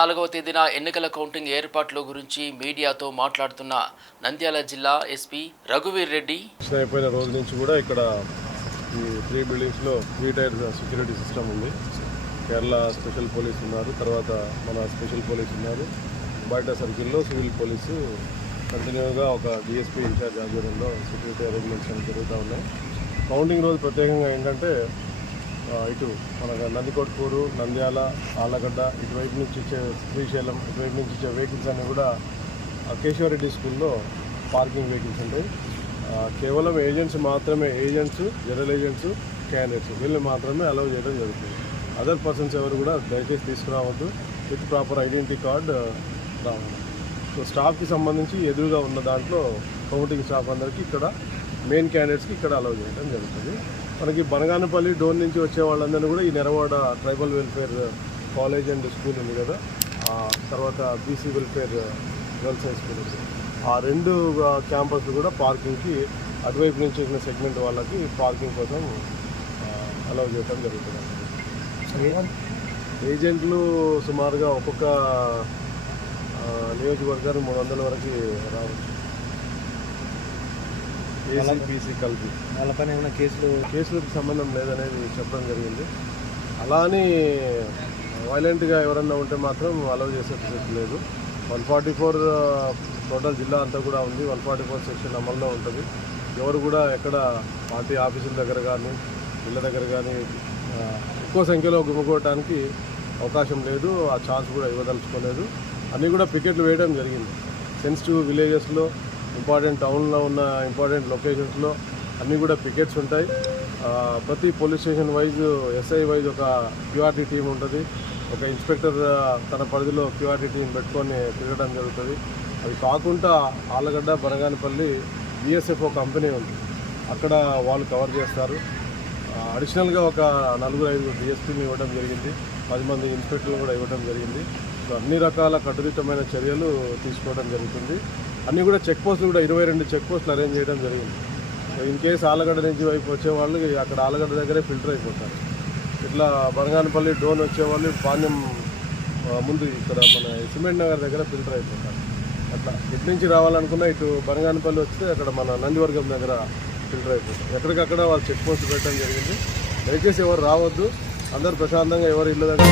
4వ తేదీన ఎన్నికల కౌంటింగ్ ఏర్పాట్ల గురించి మీడియాతో మాట్లాడుతున్న నంద్యాల జిల్లా ఎస్పీ రఘువీర్ రెడ్డి అయిపోయిన రోజు నుంచి కూడా ఇక్కడ ఈ 3 బిల్డింగ్స్లో 3 టైర్ సెక్యూరిటీ సిస్టమ్ ఉంది. కేరళ స్పెషల్ పోలీస్ ఉన్నారు, తర్వాత మన స్పెషల్ పోలీస్ ఉన్నారు, బయట సర్కిల్లో సివిల్ పోలీసు కంటిన్యూగా ఒక డిఎస్పీ ఇన్ఛార్జ్ ఆధ్వర్యంలో సెక్యూరిటీ అరేంజ్మెంట్స్ అని జరుగుతూ ఉన్నాయి. కౌంటింగ్ రోజు ప్రత్యేకంగా ఏంటంటే ఇటు మన నందికొట్కూరు, నంద్యాల, ఆళ్ళగడ్డ ఇటువైపు నుంచి ఇచ్చే శ్రీశైలం ఇటువైపు నుంచి ఇచ్చే వెహికల్స్ అన్నీ కూడా కేశవరెడ్డి స్కూల్లో పార్కింగ్ వెహికల్స్ ఉంటాయి. కేవలం ఏజెంట్స్ మాత్రమే, ఏజెంట్స్, జనరల్ ఏజెంట్స్, క్యాండిడేట్స్ వీళ్ళని మాత్రమే అలౌ చేయడం జరుగుతుంది. అదర్ పర్సన్స్ ఎవరు కూడా దయచేసి తీసుకురావద్దు. విత్ ప్రాపర్ ఐడెంటిటీ కార్డ్ రావాలి. సో స్టాఫ్కి సంబంధించి ఎదురుగా ఉన్న దాంట్లో కౌంటింగ్ స్టాఫ్ అందరికీ ఇక్కడ మెయిన్ క్యాండిడేట్స్కి ఇక్కడ అలౌ చేయడం జరుగుతుంది. మనకి బనగానపల్లి డోన్ నుంచి వచ్చే వాళ్ళందరినీ కూడా ఈ Neravada tribal welfare college and school ఉంది కదా, తర్వాత BC welfare girls high school ఉంది, ఆ 2 క్యాంపస్లు కూడా పార్కింగ్కి అటువైపు నుంచి వచ్చిన సెగ్మెంట్ వాళ్ళకి పార్కింగ్ కోసం అలౌ చేయడం జరుగుతుంది. ఏజెంట్లు సుమారుగా ఒక్కొక్క నియోజకవర్గానికి 300 వరకు రావచ్చు. ఏసీపీసీ కలిపి వాళ్ళపైన ఏమైనా కేసులకు సంబంధం లేదనేది చెప్పడం జరిగింది. అలా అని వైలెంట్గా ఎవరన్నా ఉంటే మాత్రం అలౌ చేసే పరిస్థితి లేదు. 144 టోటల్ జిల్లా అంతా కూడా ఉంది. 144 సెక్షన్ అమల్లో ఉంటుంది. ఎవరు కూడా ఎక్కడ పార్టీ ఆఫీసుల దగ్గర కానీ ఇళ్ళ దగ్గర కానీ ఎక్కువ సంఖ్యలో గుమ్ముకోవడానికి అవకాశం లేదు. ఆ ఛాన్స్ కూడా ఇవ్వదలుచుకోలేదు. అన్నీ కూడా పికెట్లు వేయడం జరిగింది. సెన్సిటివ్ విలేజెస్లో, ఇంపార్టెంట్ టౌన్లో ఉన్న ఇంపార్టెంట్ లొకేషన్స్లో అన్నీ కూడా పికెట్స్ ఉంటాయి. ప్రతి police station wise, SI wise ఒక క్యూఆర్టీ టీం ఉంటుంది. ఒక ఇన్స్పెక్టర్ తన పరిధిలో క్యూఆర్టీ టీం పెట్టుకొని తిరగడం జరుగుతుంది. అవి కాకుండా ఆళ్ళగడ్డ, బనగానపల్లి బిఎస్ఎఫ్ కంపెనీ ఉంది, అక్కడ వాళ్ళు కవర్ చేస్తారు. అడిషనల్గా ఒక 4-5 డిఎస్పీని ఇవ్వడం జరిగింది. 10 మంది ఇన్స్పెక్టర్లు కూడా ఇవ్వడం జరిగింది. సో అన్ని రకాల కట్టుదిట్టమైన చర్యలు తీసుకోవడం జరుగుతుంది. అన్నీ కూడా చెక్ పోస్టులు కూడా 22 చెక్ పోస్టులు అరేంజ్ చేయడం జరిగింది. ఇన్ కేసు ఆళ్ళగడ్డ నుంచి వైపు వచ్చేవాళ్ళు అక్కడ ఆళ్ళగడ్డ దగ్గరే ఫిల్టర్ అయిపోతారు. ఇట్లా బనగానపల్లి డోన్ వచ్చేవాళ్ళు పాణ్యం ముందు ఇక్కడ మన సిమెంట్ నగర్ దగ్గర ఫిల్టర్ అయిపోతారు. అట్లా ఇటు నుంచి రావాలనుకున్నా ఇటు బనగానపల్లి వస్తే అక్కడ మన నందివర్గం దగ్గర ఫిల్టర్ అయిపోతారు. ఎక్కడికక్కడ వాళ్ళు చెక్ పోస్టులు పెట్టడం జరిగింది. దయచేసి ఎవరు రావద్దు, అందరు ప్రశాంతంగా ఎవరు ఇళ్ళ దగ్గర